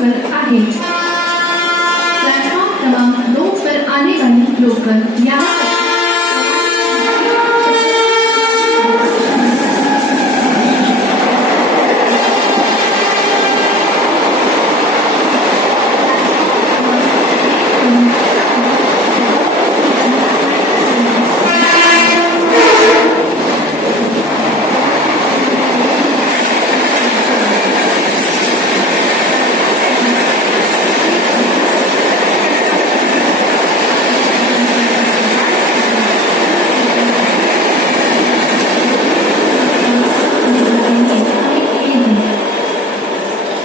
Local आहे. Platform क्रमांक 2 पर आने वाली लोकल यहाँ